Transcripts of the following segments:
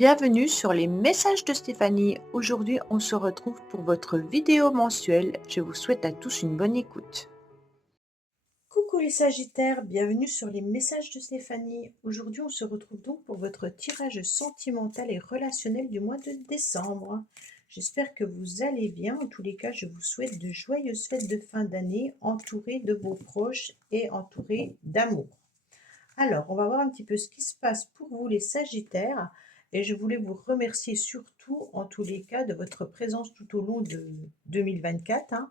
Bienvenue sur les messages de Stéphanie. Aujourd'hui, on se retrouve pour votre vidéo mensuelle. Je vous souhaite à tous une bonne écoute. Coucou les Sagittaires, bienvenue sur les messages de Stéphanie. Aujourd'hui, on se retrouve donc pour votre tirage sentimental et relationnel du mois de décembre. J'espère que vous allez bien. En tous les cas, je vous souhaite de joyeuses fêtes de fin d'année, entourées de vos proches et entourées d'amour. Alors, on va voir un petit peu ce qui se passe pour vous les Sagittaires. Et je voulais vous remercier surtout, en tous les cas, de votre présence tout au long de 2024.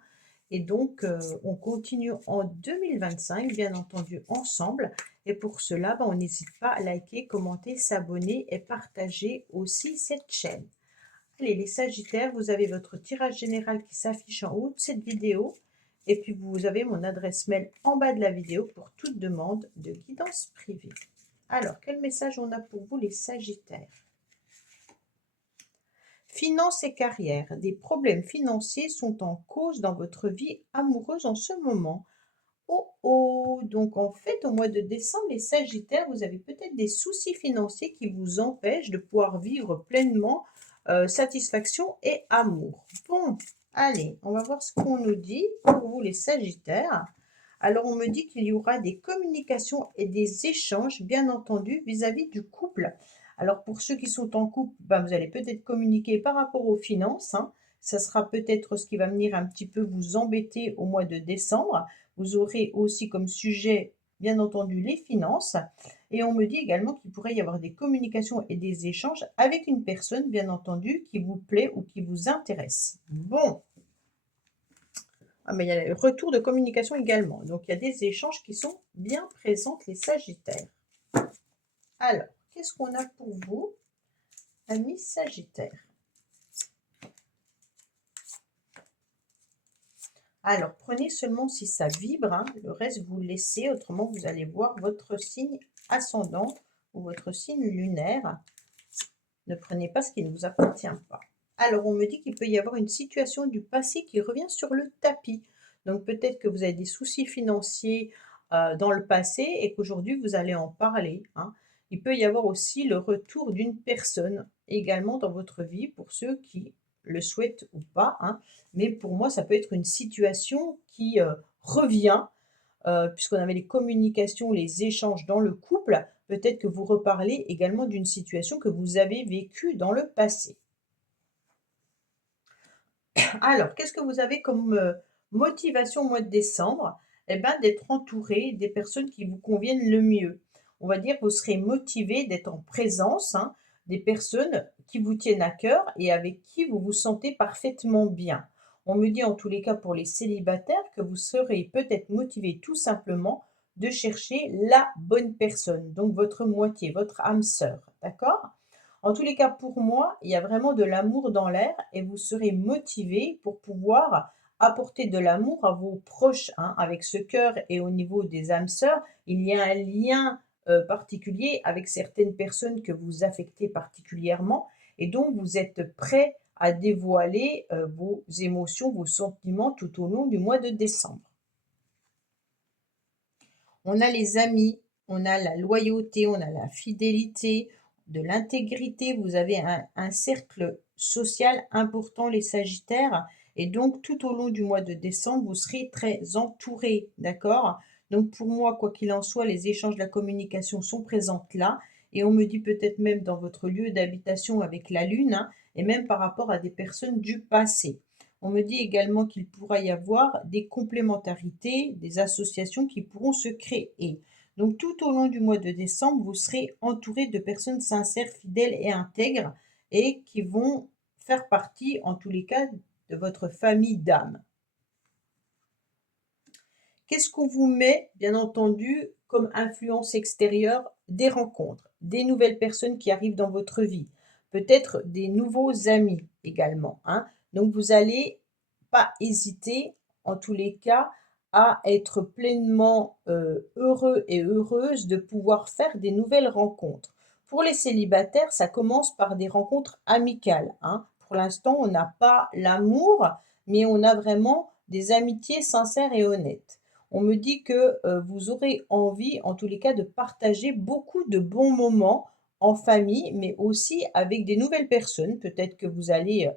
Et donc, on continue en 2025, bien entendu, ensemble. Et pour cela, on n'hésite pas à liker, commenter, s'abonner et partager aussi cette chaîne. Allez, les Sagittaires, vous avez votre tirage général qui s'affiche en haut de cette vidéo. Et puis, vous avez mon adresse mail en bas de la vidéo pour toute demande de guidance privée. Alors, quel message on a pour vous, les Sagittaires? Finances et carrière. Des problèmes financiers sont en cause dans votre vie amoureuse en ce moment. Oh oh! Donc en fait, au mois de décembre, les Sagittaires, vous avez peut-être des soucis financiers qui vous empêchent de pouvoir vivre pleinement satisfaction et amour. Bon, allez, on va voir ce qu'on nous dit pour vous les Sagittaires. Alors on me dit qu'il y aura des communications et des échanges, bien entendu, vis-à-vis du couple. Alors pour ceux qui sont en couple, vous allez peut-être communiquer par rapport aux finances. Ça sera peut-être ce qui va venir un petit peu vous embêter au mois de décembre. Vous aurez aussi comme sujet, bien entendu, les finances. Et on me dit également qu'il pourrait y avoir des communications et des échanges avec une personne, bien entendu, qui vous plaît ou qui vous intéresse. Bon, mais il y a le retour de communication également. Donc, il y a des échanges qui sont bien présents, les Sagittaires. Alors, qu'est-ce qu'on a pour vous, amis Sagittaires? Alors, prenez seulement si ça vibre, le reste, vous le laissez. Autrement, vous allez voir votre signe ascendant ou votre signe lunaire. Ne prenez pas ce qui ne vous appartient pas. Alors, on me dit qu'il peut y avoir une situation du passé qui revient sur le tapis. Donc, peut-être que vous avez des soucis financiers dans le passé et qu'aujourd'hui, vous allez en parler. Il peut y avoir aussi le retour d'une personne également dans votre vie pour ceux qui le souhaitent ou pas. Mais pour moi, ça peut être une situation qui revient puisqu'on avait les communications, les échanges dans le couple. Peut-être que vous reparlez également d'une situation que vous avez vécue dans le passé. Alors, qu'est-ce que vous avez comme motivation au mois de décembre? Eh bien, d'être entouré des personnes qui vous conviennent le mieux. On va dire que vous serez motivé d'être en présence des personnes qui vous tiennent à cœur et avec qui vous vous sentez parfaitement bien. On me dit en tous les cas pour les célibataires que vous serez peut-être motivé tout simplement de chercher la bonne personne, donc votre moitié, votre âme sœur, d'accord? En tous les cas, pour moi, il y a vraiment de l'amour dans l'air et vous serez motivé pour pouvoir apporter de l'amour à vos proches, avec ce cœur. Et au niveau des âmes sœurs, il y a un lien particulier avec certaines personnes que vous affectez particulièrement et donc vous êtes prêt à dévoiler vos émotions, vos sentiments tout au long du mois de décembre. On a les amis, on a la loyauté, on a la fidélité, de l'intégrité. Vous avez un cercle social important, les Sagittaires. Et donc, tout au long du mois de décembre, vous serez très entourés, d'accord? Donc, pour moi, quoi qu'il en soit, les échanges, la communication sont présentes là. Et on me dit peut-être même dans votre lieu d'habitation avec la Lune, et même par rapport à des personnes du passé. On me dit également qu'il pourra y avoir des complémentarités, des associations qui pourront se créer. Donc tout au long du mois de décembre, vous serez entouré de personnes sincères, fidèles et intègres et qui vont faire partie, en tous les cas, de votre famille d'âme. Qu'est-ce qu'on vous met, bien entendu, comme influence extérieure? Des rencontres, des nouvelles personnes qui arrivent dans votre vie, peut-être des nouveaux amis également. Donc vous allez pas hésiter, en tous les cas, à être pleinement heureux et heureuse de pouvoir faire des nouvelles rencontres. Pour les célibataires, ça commence par des rencontres amicales. Pour l'instant, on n'a pas l'amour, mais on a vraiment des amitiés sincères et honnêtes. On me dit que vous aurez envie, en tous les cas, de partager beaucoup de bons moments en famille, mais aussi avec des nouvelles personnes. Peut-être que vous allez,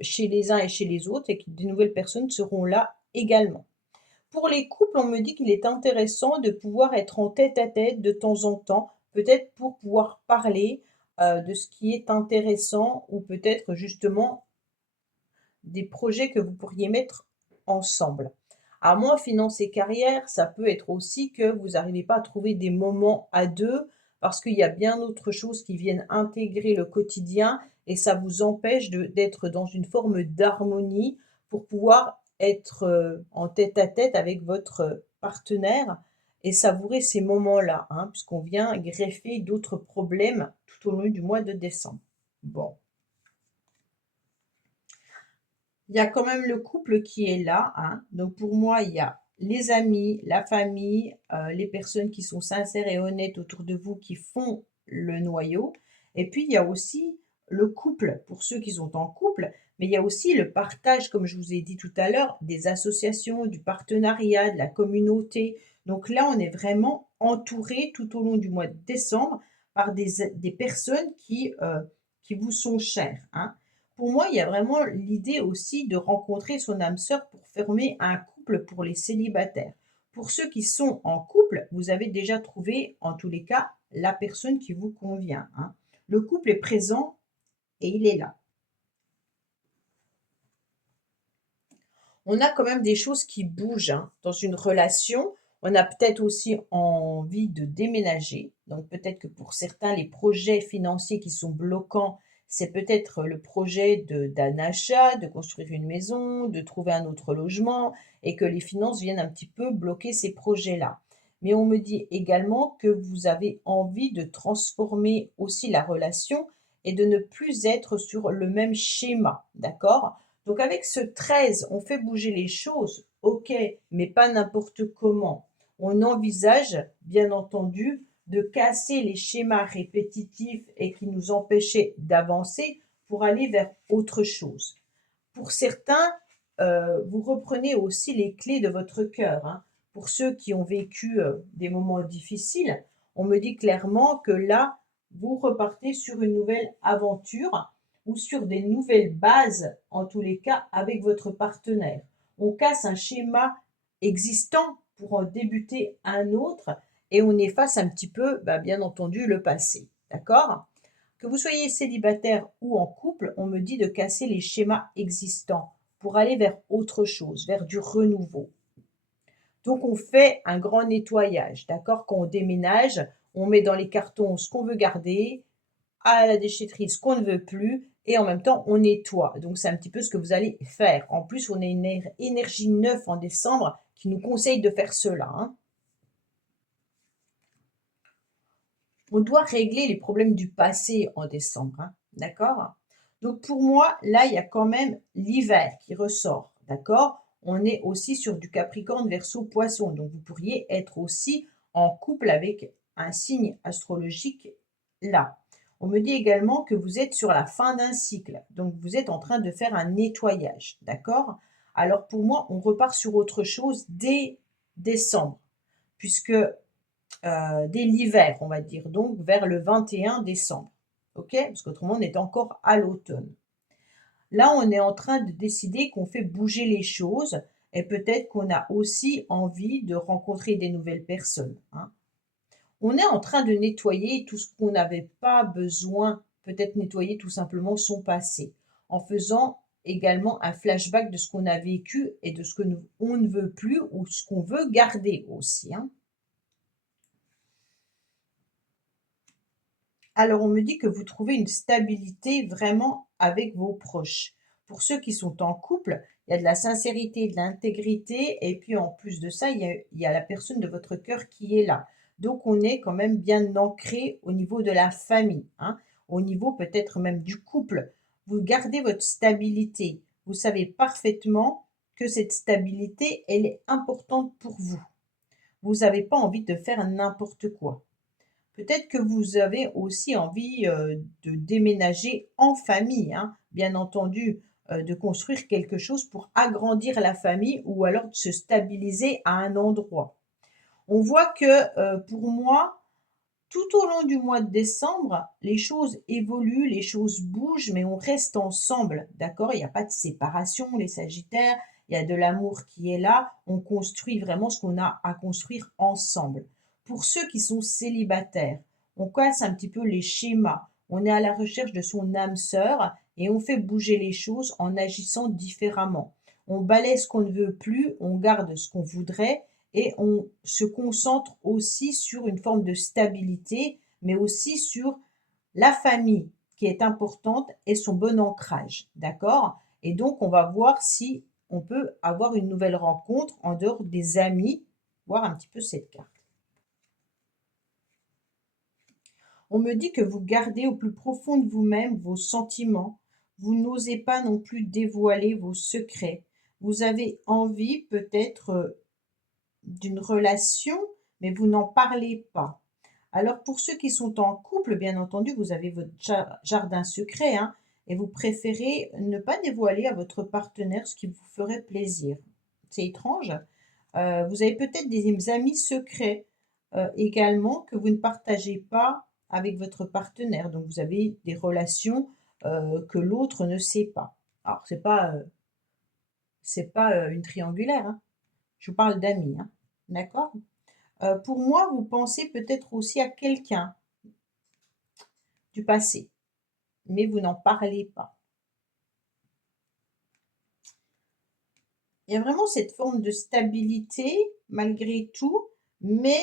chez les uns et chez les autres et que des nouvelles personnes seront là également. Pour les couples, on me dit qu'il est intéressant de pouvoir être en tête-à-tête de temps en temps, peut-être pour pouvoir parler, de ce qui est intéressant ou peut-être justement des projets que vous pourriez mettre ensemble. Alors moi, finance et carrière, ça peut être aussi que vous n'arrivez pas à trouver des moments à 2 parce qu'il y a bien d'autres choses qui viennent intégrer le quotidien et ça vous empêche d'être dans une forme d'harmonie pour pouvoir être, en tête-à-tête avec votre partenaire et savourer ces moments-là, hein, puisqu'on vient greffer d'autres problèmes tout au long du mois de décembre. Bon. Il y a quand même le couple qui est là, hein. Donc pour moi, il y a les amis, la famille, les personnes qui sont sincères et honnêtes autour de vous qui font le noyau. Et puis il y a aussi le couple, pour ceux qui sont en couple, mais il y a aussi le partage, comme je vous ai dit tout à l'heure, des associations, du partenariat, de la communauté. Donc là, on est vraiment entouré tout au long du mois de décembre par des personnes qui vous sont chères, hein. Pour moi, il y a vraiment l'idée aussi de rencontrer son âme sœur pour former un couple pour les célibataires. Pour ceux qui sont en couple, vous avez déjà trouvé, en tous les cas, la personne qui vous convient, hein. Le couple est présent et il est là. On a quand même des choses qui bougent, hein, dans une relation. On a peut-être aussi envie de déménager. Donc peut-être que pour certains, les projets financiers qui sont bloquants, c'est peut-être le projet d'un achat, de construire une maison, de trouver un autre logement, et que les finances viennent un petit peu bloquer ces projets-là. Mais on me dit également que vous avez envie de transformer aussi la relation et de ne plus être sur le même schéma, d'accord? Donc avec ce 13, on fait bouger les choses, OK, mais pas n'importe comment. On envisage, bien entendu, de casser les schémas répétitifs et qui nous empêchaient d'avancer pour aller vers autre chose. Pour certains, vous reprenez aussi les clés de votre cœur, hein. Pour ceux qui ont vécu, des moments difficiles, on me dit clairement que là, vous repartez sur une nouvelle aventure ou sur des nouvelles bases, en tous les cas, avec votre partenaire. On casse un schéma existant pour en débuter un autre et on efface un petit peu, bah, bien entendu, le passé. D'accord? Que vous soyez célibataire ou en couple, on me dit de casser les schémas existants pour aller vers autre chose, vers du renouveau. Donc on fait un grand nettoyage, d'accord? Quand on déménage, on met dans les cartons ce qu'on veut garder, à la déchetterie ce qu'on ne veut plus et en même temps on nettoie. Donc c'est un petit peu ce que vous allez faire. En plus, on a une énergie neuve en décembre qui nous conseille de faire cela, hein. On doit régler les problèmes du passé en décembre, hein, d'accord? Donc pour moi, là, il y a quand même l'hiver qui ressort, d'accord? On est aussi sur du Capricorne, Verseau, Poisson, donc vous pourriez être aussi en couple avec un signe astrologique là. On me dit également que vous êtes sur la fin d'un cycle, donc vous êtes en train de faire un nettoyage, d'accord? Alors pour moi, on repart sur autre chose dès décembre, puisque dès l'hiver, on va dire, donc vers le 21 décembre. OK? Parce qu'autrement, on est encore à l'automne. Là, on est en train de décider qu'on fait bouger les choses et peut-être qu'on a aussi envie de rencontrer des nouvelles personnes, hein. On est en train de nettoyer tout ce qu'on n'avait pas besoin, peut-être nettoyer tout simplement son passé, en faisant également un flashback de ce qu'on a vécu et de ce que on ne veut plus ou ce qu'on veut garder aussi, hein. Alors, on me dit que vous trouvez une stabilité vraiment avec vos proches. Pour ceux qui sont en couple, il y a de la sincérité, de l'intégrité, et puis en plus de ça, il y a la personne de votre cœur qui est là. Donc, on est quand même bien ancré au niveau de la famille, hein, au niveau peut-être même du couple. Vous gardez votre stabilité. Vous savez parfaitement que cette stabilité, elle est importante pour vous. Vous n'avez pas envie de faire n'importe quoi. Peut-être que vous avez aussi envie, de déménager en famille, hein, bien entendu, de construire quelque chose pour agrandir la famille ou alors de se stabiliser à un endroit. On voit que, pour moi, Tout au long du mois de décembre, les choses évoluent, les choses bougent, mais on reste ensemble, d'accord? Il n'y a pas de séparation, les Sagittaires, il y a de l'amour qui est là, on construit vraiment ce qu'on a à construire ensemble. Pour ceux qui sont célibataires, on casse un petit peu les schémas, on est à la recherche de son âme sœur et on fait bouger les choses en agissant différemment. On balaie ce qu'on ne veut plus, on garde ce qu'on voudrait et on se concentre aussi sur une forme de stabilité, mais aussi sur la famille qui est importante et son bon ancrage, d'accord? Et donc on va voir si on peut avoir une nouvelle rencontre en dehors des amis, voir un petit peu cette carte. On me dit que vous gardez au plus profond de vous-même vos sentiments, vous n'osez pas non plus dévoiler vos secrets. Vous avez envie peut-être d'une relation, mais vous n'en parlez pas. Alors pour ceux qui sont en couple, bien entendu, vous avez votre jardin secret, hein, et vous préférez ne pas dévoiler à votre partenaire ce qui vous ferait plaisir. C'est étrange. Vous avez peut-être des amis secrets également que vous ne partagez pas avec votre partenaire. Donc vous avez des relations que l'autre ne sait pas. Alors c'est pas une triangulaire, hein. Je vous parle d'amis, hein. D'accord? Pour moi, vous pensez peut-être aussi à quelqu'un du passé, mais vous n'en parlez pas. Il y a vraiment cette forme de stabilité malgré tout, mais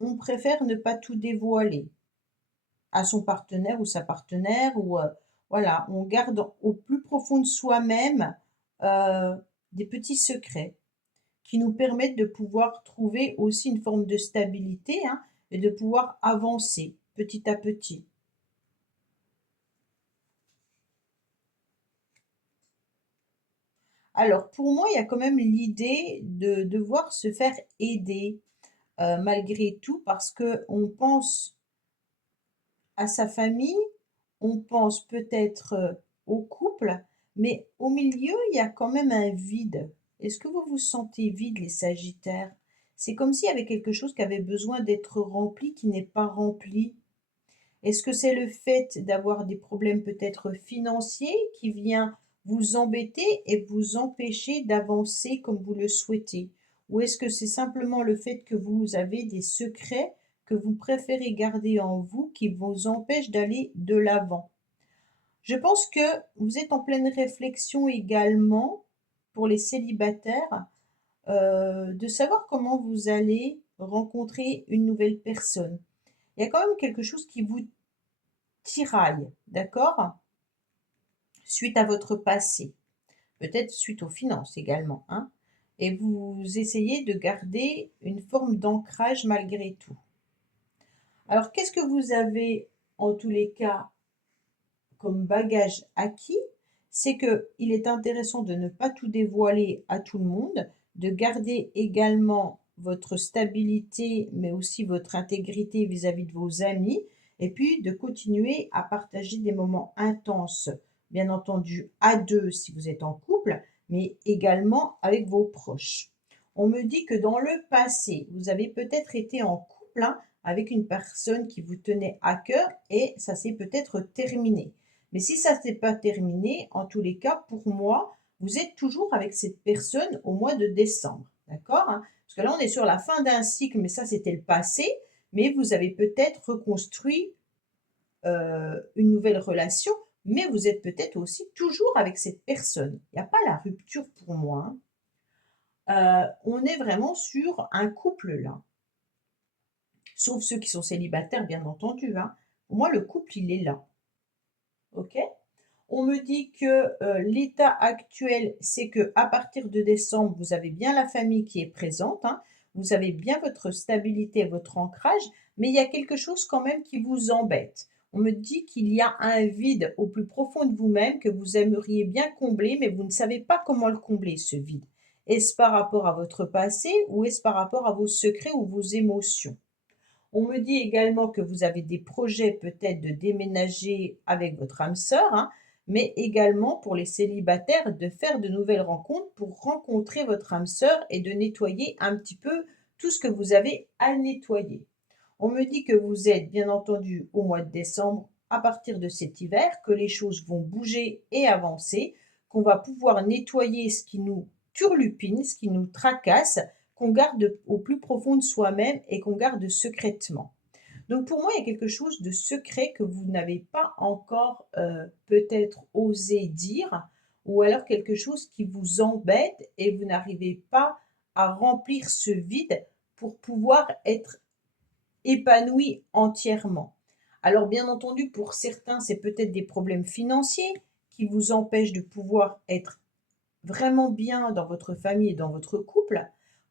on préfère ne pas tout dévoiler à son partenaire ou sa partenaire ou, voilà, on garde au plus profond de soi-même, heu, des petits secrets qui nous permettent de pouvoir trouver aussi une forme de stabilité, hein, et de pouvoir avancer petit à petit. Alors pour moi, il y a quand même l'idée de devoir se faire aider, malgré tout parce qu'on pense à sa famille, on pense peut-être, au couple, mais au milieu, il y a quand même un vide. Est-ce que vous vous sentez vide, les Sagittaires? C'est comme s'il y avait quelque chose qui avait besoin d'être rempli, qui n'est pas rempli. Est-ce que c'est le fait d'avoir des problèmes peut-être financiers qui vient vous embêter et vous empêcher d'avancer comme vous le souhaitez? Ou est-ce que c'est simplement le fait que vous avez des secrets que vous préférez garder en vous qui vous empêchent d'aller de l'avant? Je pense que vous êtes en pleine réflexion également pour les célibataires, de savoir comment vous allez rencontrer une nouvelle personne. Il y a quand même quelque chose qui vous tiraille, d'accord? Suite à votre passé, peut-être suite aux finances également, hein? Et vous essayez de garder une forme d'ancrage malgré tout. Alors, qu'est-ce que vous avez en tous les cas comme bagage acquis? C'est que il est intéressant de ne pas tout dévoiler à tout le monde, de garder également votre stabilité, mais aussi votre intégrité vis-à-vis de vos amis, et puis de continuer à partager des moments intenses, bien entendu à deux si vous êtes en couple, mais également avec vos proches. On me dit que dans le passé, vous avez peut-être été en couple, hein, avec une personne qui vous tenait à cœur et ça s'est peut-être terminé. Mais si ça ne s'est pas terminé, en tous les cas, pour moi, vous êtes toujours avec cette personne au mois de décembre. D'accord, hein? Parce que là, on est sur la fin d'un cycle, mais ça, c'était le passé. Mais vous avez peut-être reconstruit une nouvelle relation, mais vous êtes peut-être aussi toujours avec cette personne. Il n'y a pas la rupture pour moi, hein. On est vraiment sur un couple là. Sauf ceux qui sont célibataires, bien entendu, hein. Pour moi, le couple, il est là. OK? On me dit que, l'état actuel, c'est que à partir de décembre, vous avez bien la famille qui est présente, hein. Vous avez bien votre stabilité, votre ancrage, mais il y a quelque chose quand même qui vous embête. On me dit qu'il y a un vide au plus profond de vous-même que vous aimeriez bien combler, mais vous ne savez pas comment le combler, ce vide. Est-ce par rapport à votre passé ou est-ce par rapport à vos secrets ou vos émotions? On me dit également que vous avez des projets peut-être de déménager avec votre âme sœur, hein, mais également pour les célibataires de faire de nouvelles rencontres pour rencontrer votre âme sœur et de nettoyer un petit peu tout ce que vous avez à nettoyer. On me dit que vous êtes bien entendu au mois de décembre, à partir de cet hiver, que les choses vont bouger et avancer, qu'on va pouvoir nettoyer ce qui nous turlupine, ce qui nous tracasse, qu'on garde au plus profond de soi-même et qu'on garde secrètement. Donc pour moi, il y a quelque chose de secret que vous n'avez pas encore, peut-être osé dire, ou alors quelque chose qui vous embête et vous n'arrivez pas à remplir ce vide pour pouvoir être épanoui entièrement. Alors bien entendu, pour certains, c'est peut-être des problèmes financiers qui vous empêchent de pouvoir être vraiment bien dans votre famille et dans votre couple.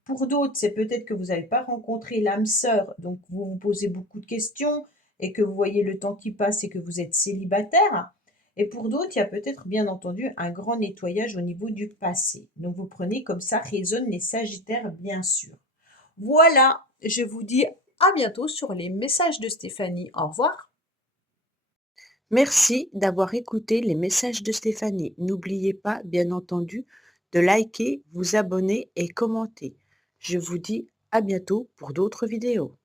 Pour d'autres, c'est peut-être que vous n'avez pas rencontré l'âme sœur, donc vous vous posez beaucoup de questions et que vous voyez le temps qui passe et que vous êtes célibataire. Et pour d'autres, il y a peut-être bien entendu un grand nettoyage au niveau du passé. Donc vous prenez comme ça résonnent les Sagittaires, bien sûr. Voilà, je vous dis à bientôt sur les messages de Stéphanie. Au revoir. Merci d'avoir écouté les messages de Stéphanie. N'oubliez pas, bien entendu, de liker, vous abonner et commenter. Je vous dis à bientôt pour d'autres vidéos.